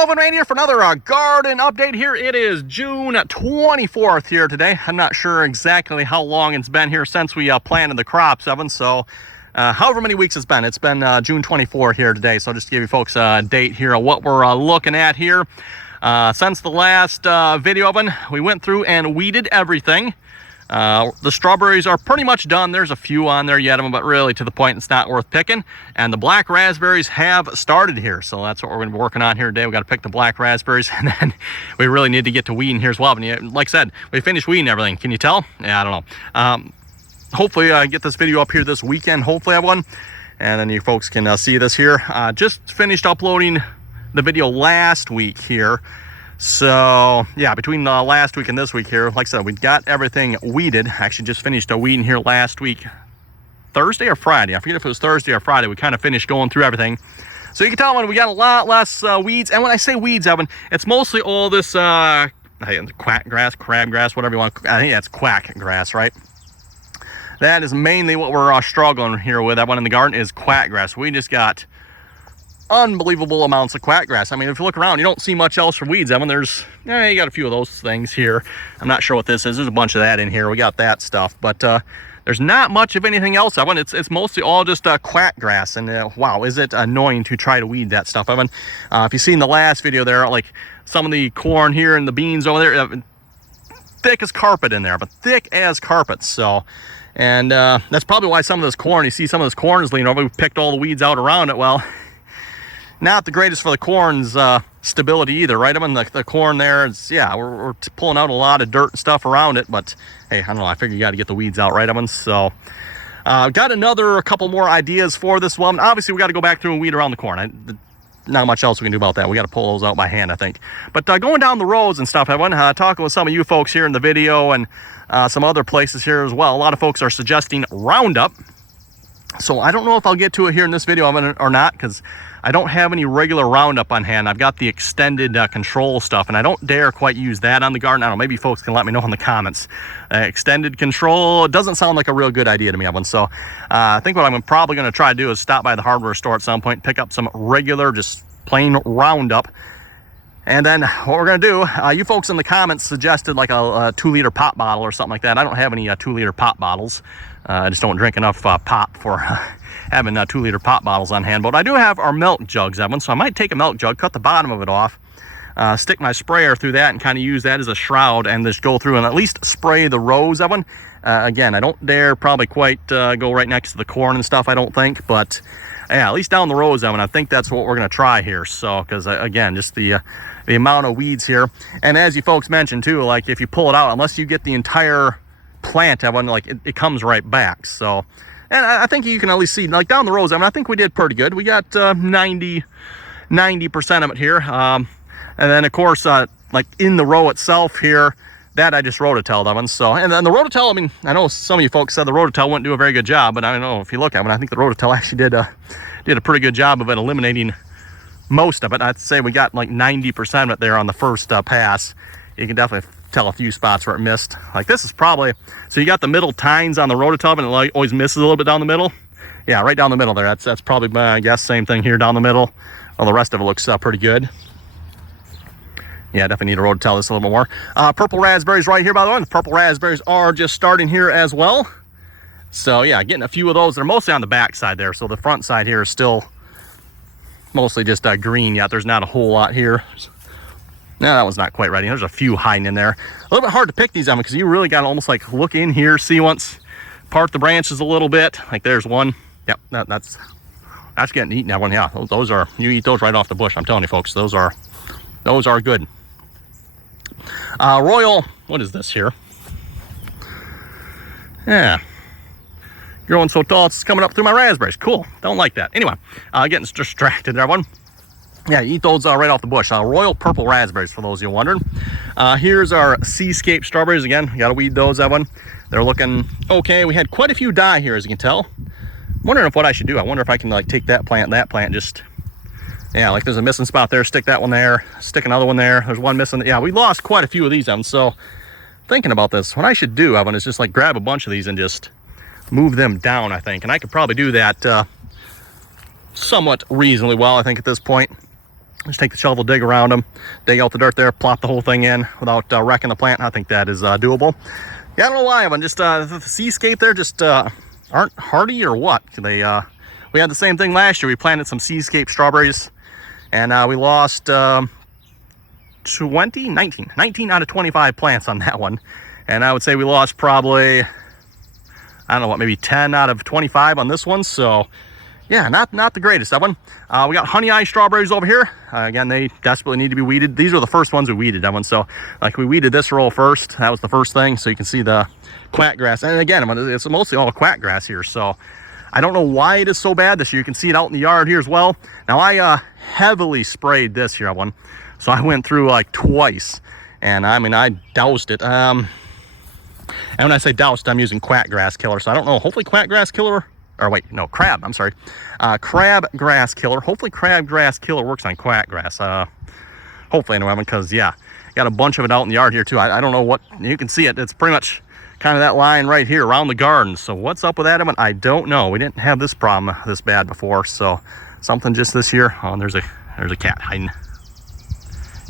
Lovan Rain here for another garden update here. It is June 24th here today. I'm not sure exactly how long it's been here since we planted the crops, Evan. So however many weeks it's been June 24th here today. So just to give you folks a date here of what we're looking at here. Since the last video, Evan, we went through and weeded everything. The strawberries are pretty much done. There's a few on there yet, but really to the point it's not worth picking. And the black raspberries have started here. So that's what we're going to be working on here today. We got to pick the black raspberries, and then we really need to get to weeding here as well. And like I said, we finished weeding everything. Can you tell? Yeah, I don't know. Hopefully I get this video up here this weekend. Hopefully I have one. And then you folks can see this here. Just finished uploading the video last week here. So yeah, between last week and this week here, like I said, we got everything weeded. Actually just finished weeding here last week, Thursday or Friday. I forget if it was Thursday or Friday. We kind of finished going through everything. So you can tell when we got a lot less weeds. And when I say weeds, Evan, it's mostly all this quack grass, crab grass, whatever you want. I think that's quack grass, right? That is mainly what we're struggling here with. That one in the garden is quack grass. We just got unbelievable amounts of quack grass. I mean, if you look around, you don't see much else for weeds. I mean, you got a few of those things here. I'm not sure what this is. There's a bunch of that in here. We got that stuff, but there's not much of anything else. Evan, it's mostly all just quack grass. And wow, is it annoying to try to weed that stuff, Evan? If you've seen the last video there, like some of the corn here and the beans over there, thick as carpet in there, but thick as carpet. So, and that's probably why some of this corn, you see some of this corn is leaning over. We picked all the weeds out around it. Well, not the greatest for the corn's stability either, right? I mean, the corn there is, yeah, we're pulling out a lot of dirt and stuff around it, but hey, I don't know, I figure you got to get the weeds out, right, Evan? So, got a couple more ideas for this one. Obviously, we got to go back through and weed around the corn. Not much else we can do about that. We got to pull those out by hand, I think. But going down the roads and stuff, Evan, talking with some of you folks here in the video and some other places here as well, a lot of folks are suggesting Roundup. So I don't know if I'll get to it here in this video, Evan, or not, because I don't have any regular Roundup on hand. I've got the extended control stuff, and I don't dare quite use that on the garden. I don't know, maybe folks can let me know in the comments. Extended control, it doesn't sound like a real good idea to me, Evan. So I think what I'm probably going to try to do is stop by the hardware store at some point, pick up some regular, just plain Roundup. And then what we're going to do, you folks in the comments suggested like a 2-liter pop bottle or something like that. I don't have any 2-liter pop bottles. I just don't drink enough pop for having 2-liter pop bottles on hand. But I do have our milk jugs, Evan, so I might take a milk jug, cut the bottom of it off, stick my sprayer through that, and kind of use that as a shroud and just go through and at least spray the rows, Evan. Again, I don't dare probably quite go right next to the corn and stuff, I don't think, but yeah, at least down the rows, Evan, I think that's what we're going to try here. So, because again, just the amount of weeds here. And as you folks mentioned too, like if you pull it out, unless you get the entire plant, Evan, like it comes right back. So, and I think you can at least see, like down the rows, I mean, I think we did pretty good. We got 90% of it here. And then of course, like in the row itself here, that I just rototilled, Evan. So, and then the rototill, I mean, I know some of you folks said the rototill wouldn't do a very good job, but I don't know if you look at it, I think the rototill actually did a pretty good job of it eliminating most of it. I'd say we got like 90% of it there on the first pass. You can definitely tell a few spots where it missed. Like this is probably, so you got the middle tines on the rototill, and it like always misses a little bit down the middle. Yeah, right down the middle there. That's probably, I guess, same thing here down the middle. Well, the rest of it looks pretty good. Yeah, definitely need to rototill this a little bit more. Purple raspberries right here, by the way. The purple raspberries are just starting here as well. So yeah, getting a few of those. They're mostly on the back side there. So the front side here is still mostly just green yet. There's not a whole lot here. No, that one's not quite ready. There's a few hiding in there. A little bit hard to pick these on because you really got to almost like look in here, see once, part the branches a little bit. Like there's one. Yep, that's getting eaten. That one, yeah. Those are, you eat those right off the bush. I'm telling you, folks, those are good. Royal, what is this here? Yeah. Growing so tall, it's coming up through my raspberries. Cool. Don't like that. Anyway, getting distracted there, one. Yeah, you eat those right off the bush. Royal purple raspberries, for those of you wondering. Here's our Seascape strawberries. Again, got to weed those, that one. They're looking okay. We had quite a few die here, as you can tell. I'm wondering if what I should do. I wonder if I can like take that plant, just, yeah, like there's a missing spot there. Stick that one there. Stick another one there. There's one missing. Yeah, we lost quite a few of these, Evan. So thinking about this, what I should do, Evan, is just like grab a bunch of these and just move them down, I think. And I could probably do that somewhat reasonably well, I think, at this point. Just take the shovel, dig around them, dig out the dirt there, plop the whole thing in without wrecking the plant. I think that is doable. Yeah, I don't know why, but just the seascape there just aren't hardy or what. We had the same thing last year. We planted some seascape strawberries, and we lost 19 out of 25 plants on that one. And I would say we lost probably, I don't know what, maybe 10 out of 25 on this one. So yeah, not the greatest, that one. We got honey eye strawberries over here. Again, they desperately need to be weeded. These are the first ones we weeded, that one. So like we weeded this row first. That was the first thing. So you can see the quack grass. And again, it's mostly all quack grass here. So I don't know why it is so bad this year. You can see it out in the yard here as well. Now I heavily sprayed this here, one. So I went through like twice. And I mean, I doused it. And when I say doused, I'm using quack grass killer. So I don't know, hopefully quack grass killer, or wait, no, crab, I'm sorry. Crab grass killer. Hopefully crab grass killer works on quack grass. Hopefully anyway, because yeah, got a bunch of it out in the yard here too. I don't know what, you can see it. It's pretty much kind of that line right here around the garden. So what's up with that one? I don't know. We didn't have this problem this bad before. So something just this year. Oh, and there's a cat hiding.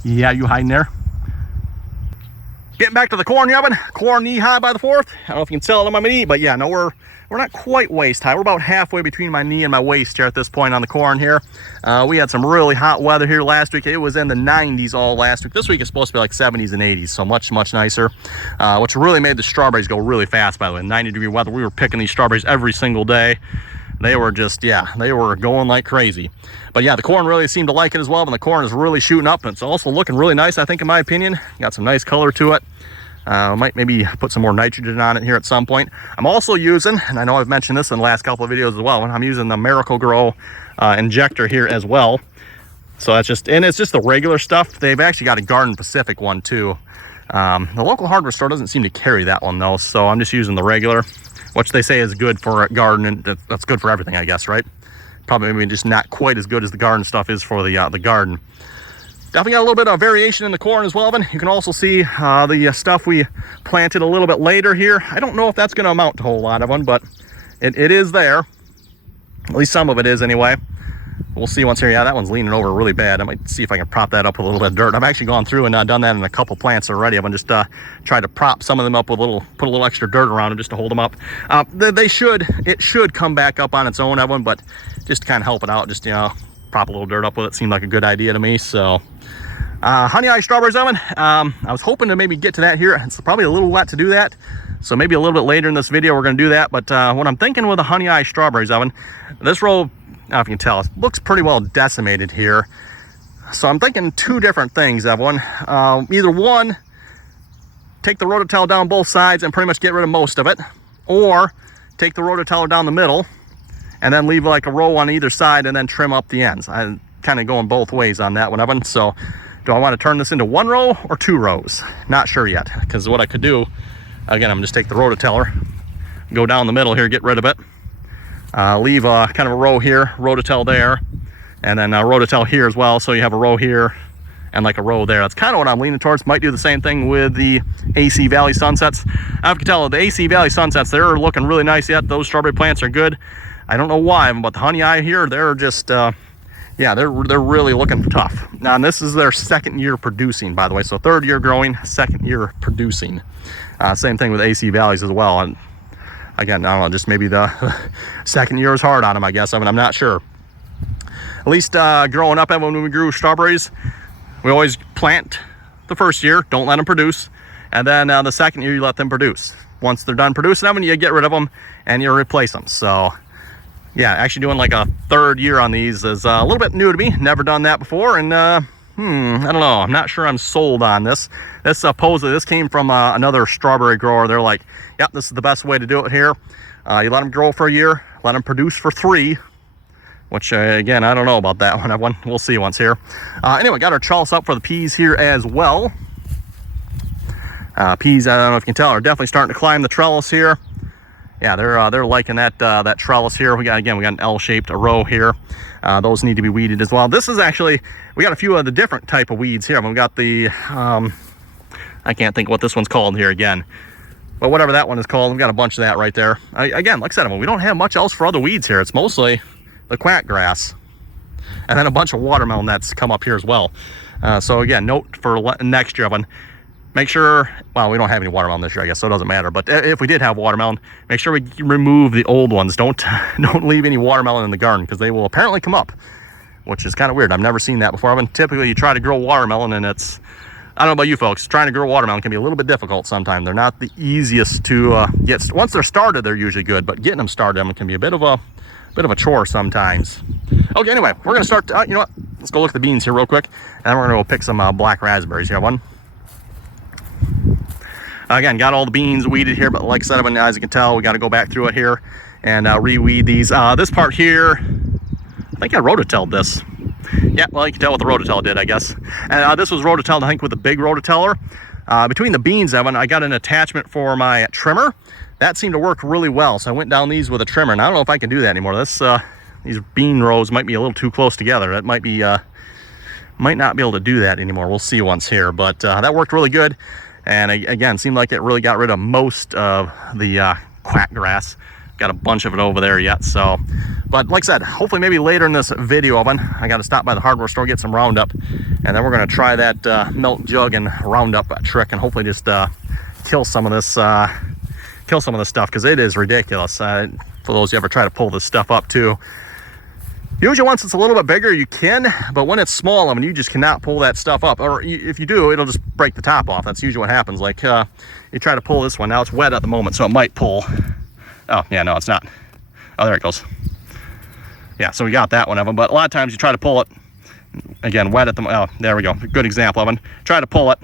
Yeah, you hiding there? Getting back to the corn oven. Corn knee high by the 4th. I don't know if you can tell it on my knee, but yeah, no, we're not quite waist high. We're about halfway between my knee and my waist here at this point on the corn here. We had some really hot weather here last week. It was in the 90s all last week. This week is supposed to be like 70s and 80s, so much nicer. Which really made the strawberries go really fast, by the way. 90-degree weather, we were picking these strawberries every single day. They were just, yeah, they were going like crazy. But yeah, the corn really seemed to like it as well, and the corn is really shooting up, and it's also looking really nice, I think, in my opinion. Got some nice color to it. Might maybe put some more nitrogen on it here at some point. I'm also using, and I know I've mentioned this in the last couple of videos as well, I'm using the Miracle-Gro injector here as well. So that's just, and it's just the regular stuff. They've actually got a Garden Pacific one too. The local hardware store doesn't seem to carry that one though, so I'm just using the regular, which they say is good for garden, and that's good for everything, I guess, right? Probably maybe just not quite as good as the garden stuff is for the garden. Definitely got a little bit of variation in the corn as well, Evan. You can also see the stuff we planted a little bit later here. I don't know if that's going to amount to a whole lot of them, but it is there. At least some of it is anyway. We'll see once here. Yeah, that one's leaning over really bad. I might see if I can prop that up with a little bit of dirt. I've actually gone through and done that in a couple plants already. I've just tried to prop some of them up with put a little extra dirt around them just to hold them up. It should come back up on its own, Evan, but just to kind of help it out, just, you know, prop a little dirt up with it seemed like a good idea to me. So honey eye strawberries, Evan. I was hoping to maybe get to that here. It's probably a little wet to do that, so maybe a little bit later in this video we're going to do that. But what I'm thinking with the honey eye strawberries, Evan, this row, I don't know if you can tell, it looks pretty well decimated here. So I'm thinking two different things, Evan. Either one, take the rototiller down both sides and pretty much get rid of most of it, or take the rototiller down the middle and then leave like a row on either side and then trim up the ends. I'm kind of going both ways on that one, Evan. So do I want to turn this into one row or two rows? Not sure yet, because what I could do, again, I'm just take the rototiller, go down the middle here, get rid of it, leave kind of a row here, rototiller there, and then rototiller here as well. So you have a row here and like a row there. That's kind of what I'm leaning towards. Might do the same thing with the AC Valley Sunsets. I can tell the AC Valley Sunsets, they're looking really nice yet. Those strawberry plants are good. I don't know why, but the honey eye here, they're just, yeah, they're really looking tough. Now, and this is their second year producing, by the way. So third year growing, second year producing. Same thing with AC Valleys as well. And again, I don't know, just maybe the second year is hard on them, I guess. I mean, I'm not sure. At least growing up, when we grew strawberries, we always plant the first year, don't let them produce. And then the second year, you let them produce. Once they're done producing them, you get rid of them and you replace them. So yeah, actually doing like a third year on these is a little bit new to me. Never done that before, and I don't know. I'm not sure I'm sold on this. This supposedly, this came from another strawberry grower. They're like, yep, this is the best way to do it here. You let them grow for a year, let them produce for 3, which again, I don't know about that one. We'll see once here. Anyway, got our trellis up for the peas here as well. Peas, I don't know if you can tell, are definitely starting to climb the trellis here. Yeah, they're liking that that trellis here. We got an L-shaped row here. Those need to be weeded as well. This is actually, we got a few of the different type of weeds here. We got the I can't think what this one's called here again, but whatever that one is called, we've got a bunch of that right there. Again, like I said, we don't have much else for other weeds here. It's mostly the quack grass. and then a bunch of watermelon that's come up here as well. So again, note for next year, Evan, make sure, well, we don't have any watermelon this year, I guess, so it doesn't matter. But if we did have watermelon, make sure we remove the old ones. Don't leave any watermelon in the garden, because they will apparently come up, which is kind of weird. I've never seen that before. I mean, typically you try to grow watermelon, and it's, I don't know about you folks, trying to grow watermelon can be a little bit difficult sometimes. They're not the easiest to get. Once they're started, they're usually good, but getting them started can be a bit of a chore sometimes. Okay, anyway, we're gonna start. You know what? Let's go look at the beans here real quick, and we're gonna go pick some black raspberries here. One. Again, got all the beans weeded here, but like I said, as you can tell, we got to go back through it here and re-weed these. This part here, I think I rototilled this. Yeah, well, you can tell what the rototill did, I guess. And this was rototilled, I think, with a big rototiller. Between the beans, Evan, I got an attachment for my trimmer. That seemed to work really well, so I went down these with a trimmer, and I don't know if I can do that anymore. These bean rows might be a little too close together. That might be, might not be able to do that anymore. We'll see once here, but that worked really good. And again, seemed like it really got rid of most of the quack grass. Got a bunch of it over there yet, so. But like I said, hopefully maybe later in this video, Evan, I got to stop by the hardware store, get some Roundup, and then we're going to try that milk jug and Roundup trick, and hopefully just kill some of this stuff, because it is ridiculous. For those who ever try to pull this stuff up too. Usually once it's a little bit bigger, you can, but when it's small, I mean, you just cannot pull that stuff up. Or if you do, it'll just break the top off. That's usually what happens. Like, you try to pull this one. Now it's wet at the moment, so it might pull. Oh, yeah, no, it's not. Oh, there it goes. Yeah, so we got that one of them. But a lot of times you try to pull it. Again, wet at the moment. Oh, there we go. Good example of one. Try to pull it.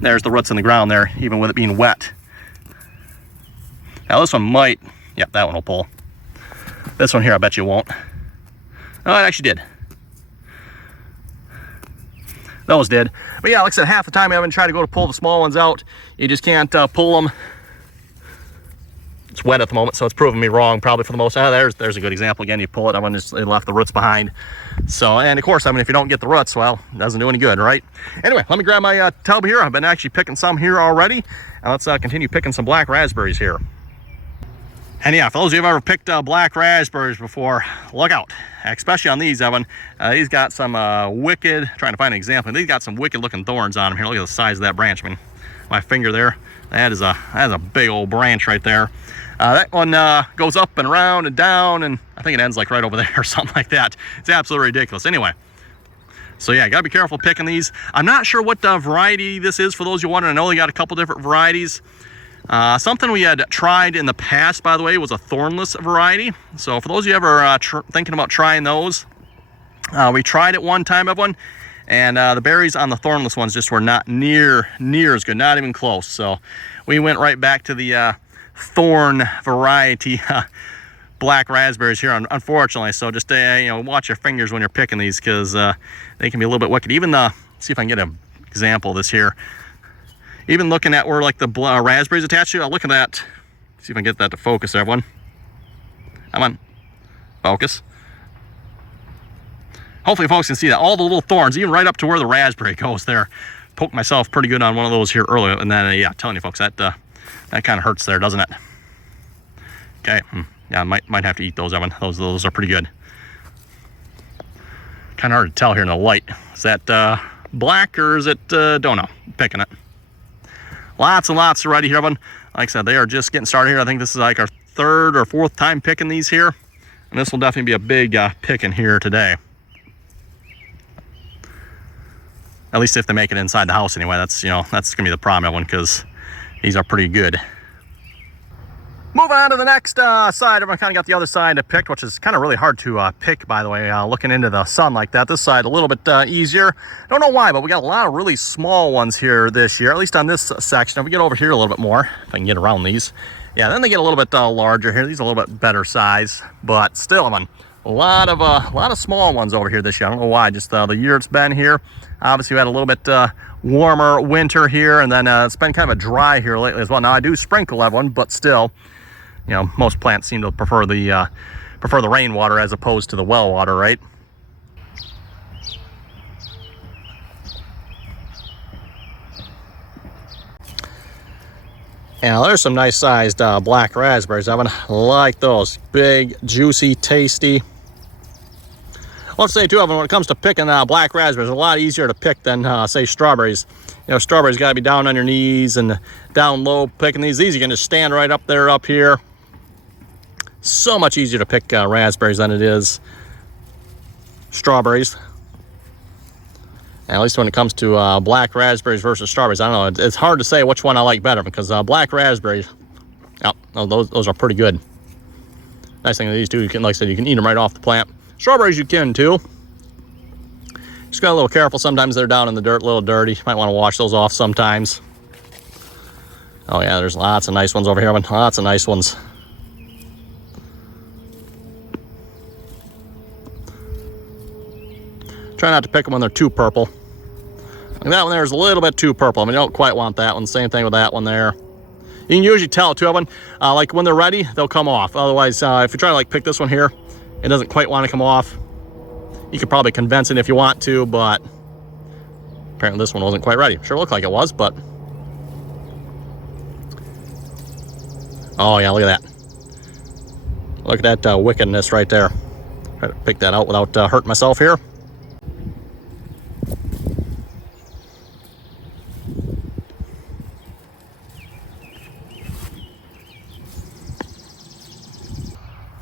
There's the roots in the ground there, even with it being wet. Now this one might, yep, that one will pull. This one here, I bet you won't. Oh, it actually did. Those did. But yeah, like I said, half the time I haven't tried to go to pull the small ones out. You just can't pull them. It's wet at the moment, so it's proving me wrong probably for the most. There's a good example. Again, you pull it, I just left the roots behind. So, and of course, I mean, if you don't get the roots, well, it doesn't do any good, right? Anyway, let me grab my tub here. I've been actually picking some here already. And let's continue picking some black raspberries here. And yeah, for those of you who've ever picked black raspberries before, look out. Especially on these, Evan. These got some wicked, trying to find an example, these got some wicked looking thorns on them here. Look at the size of that branch. I mean, my finger there, that is a big old branch right there. That one goes up and around and down, and I think it ends like right over there or something like that. It's absolutely ridiculous. Anyway, so yeah, gotta be careful picking these. I'm not sure what variety this is for those who wonder. I know they got a couple different varieties. Something we had tried in the past, by the way, was a thornless variety. So for those of you ever thinking about trying those, we tried it one time, everyone, and the berries on the thornless ones just were not near as good, not even close. So we went right back to the thorn variety black raspberries here, unfortunately. So just watch your fingers when you're picking these, because they can be a little bit wicked. Even see if I can get an example of this here. Even looking at where like the raspberries attached to, look at that. See if I can get that to focus, everyone. Come on, focus. Hopefully folks can see that. All the little thorns, even right up to where the raspberry goes there. Poked myself pretty good on one of those here earlier, and then yeah, telling you folks, that kind of hurts there, doesn't it? Okay, yeah, I might have to eat those, Evan. Those are pretty good. Kind of hard to tell here in the light. Is that black or is it, don't know, picking it. Lots and lots already here, Evan. Like I said, they are just getting started here. I think this is like our third or fourth time picking these here. And this will definitely be a big picking here today. At least if they make it inside the house anyway. That's, that's going to be the problem, Evan, because these are pretty good. Moving on to the next side. Everyone kind of got the other side picked, which is kind of really hard to pick, by the way, looking into the sun like that. This side a little bit easier. Don't know why, but we got a lot of really small ones here this year, at least on this section. If we get over here a little bit more, if I can get around these. Yeah, then they get a little bit larger here. These are a little bit better size, but still, I mean, a lot of small ones over here this year. I don't know why, just the year it's been here. Obviously, we had a little bit warmer winter here, and then it's been kind of a dry here lately as well. Now, I do sprinkle everyone, but still, most plants seem to prefer the rainwater as opposed to the well water, right? And there's some nice sized black raspberries, Evan. Like those. Big, juicy, tasty. Let's say too, when it comes to picking black raspberries, it's a lot easier to pick than say strawberries. You know, strawberries got to be down on your knees and down low picking these. These you can just stand right up there, up here. So much easier to pick raspberries than it is strawberries. And at least when it comes to black raspberries versus strawberries, I don't know. It's hard to say which one I like better because black raspberries, oh, those are pretty good. Nice thing with these two, you can, like I said, you can eat them right off the plant. Strawberries you can too. Just got a little careful. Sometimes they're down in the dirt, a little dirty. Might want to wash those off sometimes. Oh yeah, there's lots of nice ones over here. Lots of nice ones. Try not to pick them when they're too purple. Like that one there is a little bit too purple. I mean, you don't quite want that one. Same thing with that one there. You can usually tell too, like when they're ready, they'll come off. Otherwise, if you try to like pick this one here, it doesn't quite want to come off. You could probably convince it if you want to, but apparently this one wasn't quite ready. Sure looked like it was, but oh yeah, look at that. Look at that wickedness right there. Try to pick that out without hurting myself here.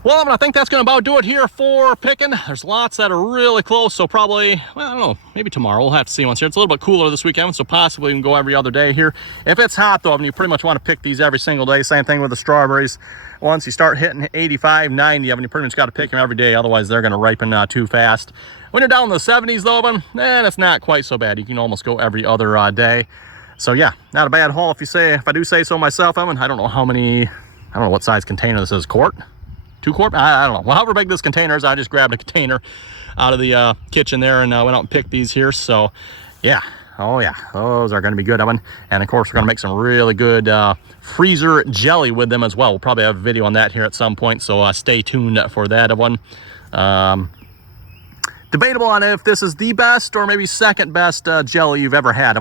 Well, I think that's going to about do it here for picking. There's lots that are really close, so probably, well, I don't know, maybe tomorrow. We'll have to see once here. It's a little bit cooler this weekend, so possibly we can go every other day here. If it's hot, though, you pretty much want to pick these every single day. Same thing with the strawberries. Once you start hitting 85, 90 of them, you pretty much got to pick them every day. Otherwise, they're going to ripen too fast. When you're down in the 70s, though, that's not quite so bad. You can almost go every other day. So, yeah, not a bad haul if I do say so myself, Evan. I don't know how many, I don't know what size container this is, quart? 2 quart? I don't know. Well, however big this container is, I just grabbed a container out of the kitchen there and went out and picked these here. So, yeah. Oh, yeah. Those are going to be good, Evan. And, of course, we're going to make some really good freezer jelly with them as well. We'll probably have a video on that here at some point, so stay tuned for that one. Debatable on if this is the best or maybe second best jelly you've ever had.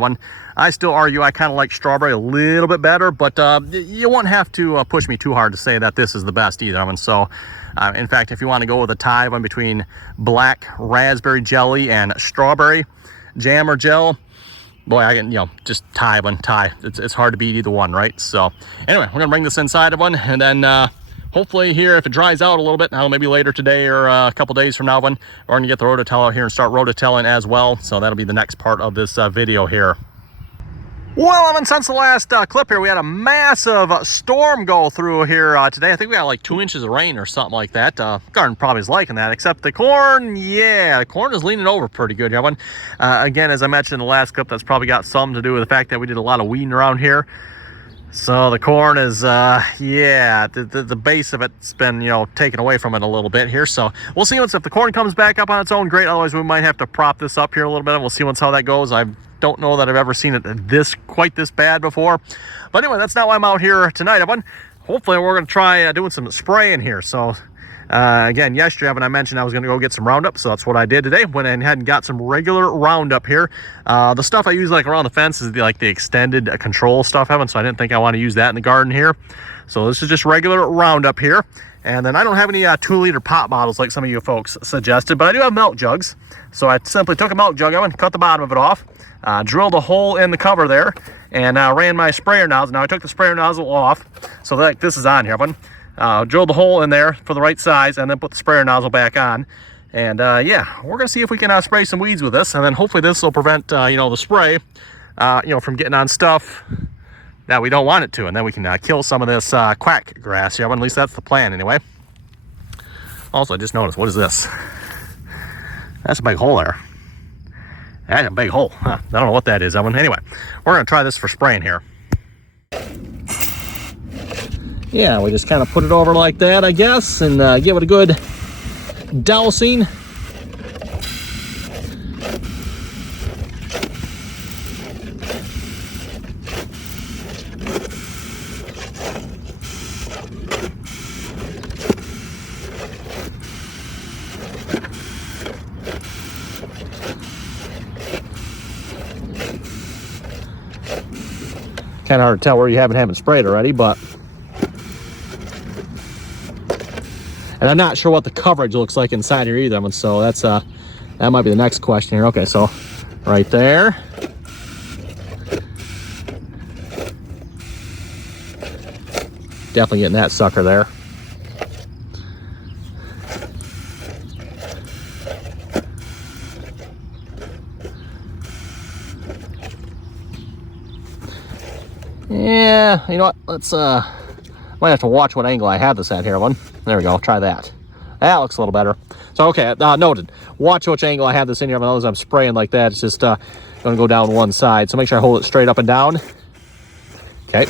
I still argue I kind of like strawberry a little bit better, but you won't have to push me too hard to say that this is the best either. So, in fact, if you want to go with a tie between black raspberry jelly and strawberry jam or gel, boy, I can, just tie. It's hard to beat either one, right? So, anyway, we're going to bring this inside of one, and then hopefully here, if it dries out a little bit, maybe later today or a couple days from now, we're going to get the rototill out here and start rototilling as well. So that'll be the next part of this video here. Well, Evan, since the last clip here, we had a massive storm go through here today. I think we got like 2 inches of rain or something like that. Garden probably is liking that, except the corn, yeah, the corn is leaning over pretty good, Evan. Again, as I mentioned in the last clip, that's probably got something to do with the fact that we did a lot of weeding around here. So the corn is, yeah, the base of it's been, taken away from it a little bit here. So we'll see if the corn comes back up on its own, great. Otherwise, we might have to prop this up here a little bit, and we'll see how that goes. I don't know that I've ever seen it quite this bad before. But anyway, that's not why I'm out here tonight, Evan. Hopefully, we're going to try doing some spraying here. So, again, yesterday, Evan, I mentioned I was going to go get some Roundup, so that's what I did today. Went ahead and got some regular Roundup here. The stuff I use like around the fence is the extended control stuff, Evan, so I didn't think I want to use that in the garden here. So this is just regular Roundup here. And then I don't have any 2-liter pop bottles like some of you folks suggested, but I do have milk jugs. So I simply took a milk jug, Evan, cut the bottom of it off, drilled a hole in the cover there, and ran my sprayer nozzle. Now I took the sprayer nozzle off, so that this is on here, Evan. Drilled the hole in there for the right size, and then put the sprayer nozzle back on. And yeah, we're gonna see if we can spray some weeds with this, and then hopefully this will prevent the spray from getting on stuff that we don't want it to, and then we can kill some of this quack grass here. At least that's the plan anyway. Also, I just noticed, what is this? That's a big hole there. That's a big hole. Huh. I don't know what that is, Evan. Anyway, we're gonna try this for spraying here. Yeah, we just kind of put it over like that, I guess, and give it a good dousing. Kind of hard to tell where you haven't sprayed already, but And I'm not sure what the coverage looks like inside here either, so that's that might be the next question here. Okay, so right there. Definitely getting that sucker there. Yeah, you know what? Let's might have to watch what angle I have this at here. One. There we go. Try that. That looks a little better. So okay, noted. Watch which angle I have this in here. As I'm spraying like that, it's just going to go down one side. So make sure I hold it straight up and down. Okay.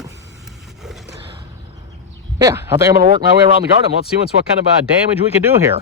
Yeah, I think I'm going to work my way around the garden. Let's see what kind of damage we can do here.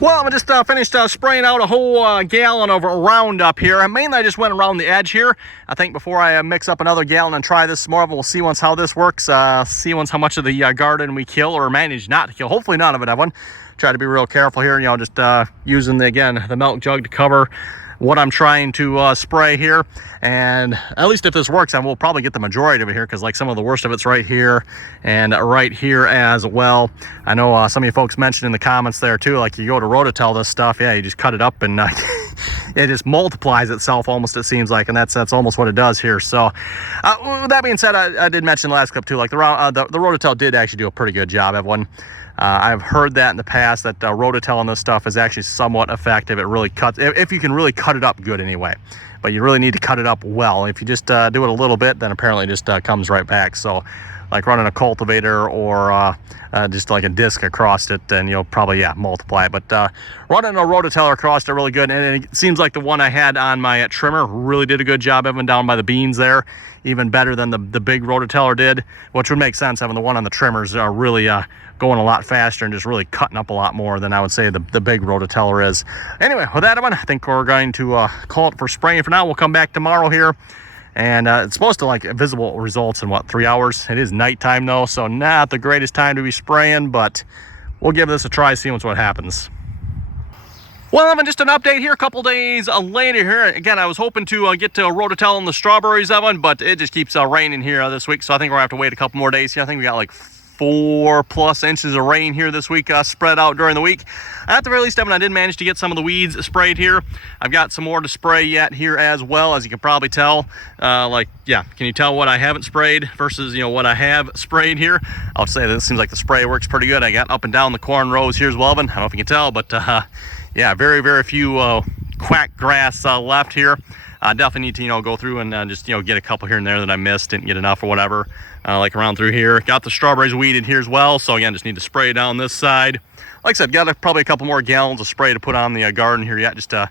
Well, I just finished spraying out a whole gallon of Roundup here. And mainly I just went around the edge here. I think before I mix up another gallon and try this more of it, we'll see once how this works. See once how much of the garden we kill or manage not to kill. Hopefully none of it, Evan. Try to be real careful here, just using, again, the milk jug to cover what I'm trying to spray here. And at least if this works, I will probably get the majority of it here, because like some of the worst of it's right here and right here as well. I know some of you folks mentioned in the comments there too, like you go to Rototel this stuff, yeah, you just cut it up and it just multiplies itself almost, it seems like, and that's almost what it does here. So with that being said, I did mention the last clip too, like the Rototel did actually do a pretty good job, everyone. I've heard that in the past, that Rototel on this stuff is actually somewhat effective. It really cuts, if you can really cut it up good anyway. But you really need to cut it up well. If you just do it a little bit, then apparently it just comes right back. So like running a cultivator or just like a disc across it, and you'll probably, yeah, multiply it. But running a Rototeller across it really good. And it seems like the one I had on my trimmer really did a good job, Evan, down by the beans there. Even better than the big Rototeller did, which would make sense, having the one on the trimmers are really going a lot faster and just really cutting up a lot more than I would say the big Rototeller is. Anyway, with that, Evan, I think we're going to call it for spraying for now. We'll come back tomorrow here. And it's supposed to like visible results in what, 3 hours? It is nighttime though, so not the greatest time to be spraying, but we'll give this a try, see what happens. Well, Evan, just an update here a couple days later here. Again, I was hoping to get to Rototel on the strawberries, Evan, but it just keeps raining here this week, so I think we're gonna have to wait a couple more days here. I think we got like 4+ inches of rain here this week, spread out during the week. At the very least, Evan, I did manage to get some of the weeds sprayed here. I've got some more to spray yet here as well, as you can probably tell. Like, yeah, can you tell what I haven't sprayed versus, what I have sprayed here? I'll say that it seems like the spray works pretty good. I got up and down the corn rows here as well, Evan. I don't know if you can tell, but yeah, very, very few quack grass left here. I definitely need to, go through and just, get a couple here and there that I missed, didn't get enough or whatever. Like around through here. Got the strawberries weeded here as well. So again, just need to spray down this side. Like I said, got probably a couple more gallons of spray to put on the garden here yet, just to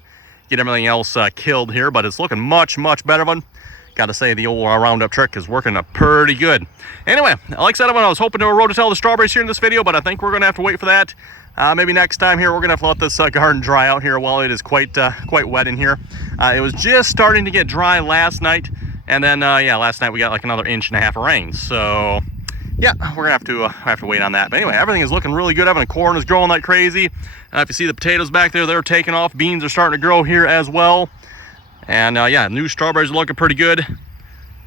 get everything else killed here. But it's looking much, much better one. Got to say, the old Roundup trick is working pretty good. Anyway, like I said, I was hoping to Rototel the strawberries here in this video, but I think we're going to have to wait for that. Maybe next time here, we're going to have to let this garden dry out here while it is quite wet in here. It was just starting to get dry last night. And then, yeah, last night we got like another 1.5 inches of rain. So, yeah, we're going to have to wait on that. But anyway, everything is looking really good. Evan, corn is growing like crazy. If you see the potatoes back there, they're taking off. Beans are starting to grow here as well. And, yeah, new strawberries are looking pretty good.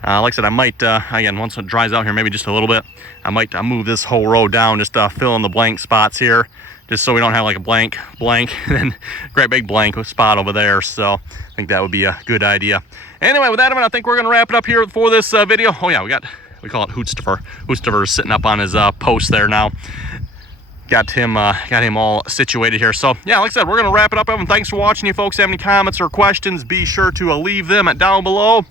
Like I said, I might, again, once it dries out here, maybe just a little bit, I might move this whole row down, just fill in the blank spots here, just so we don't have like a blank, and then great big blank spot over there. So I think that would be a good idea. Anyway, with that, I think we're going to wrap it up here for this video. Oh yeah, we call it Hootstifer. Hootstifer is sitting up on his post there now. Got him all situated here. So yeah, like I said, we're going to wrap it up, Evan. Thanks for watching. You folks have any comments or questions, be sure to leave them down below.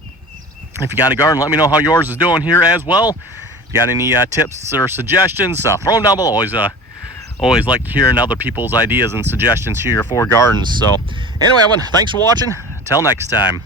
If you got a garden, let me know how yours is doing here as well. If you got any tips or suggestions, throw them down below. Always like hearing other people's ideas and suggestions here for gardens. So anyway, Evan, thanks for watching. Until next time.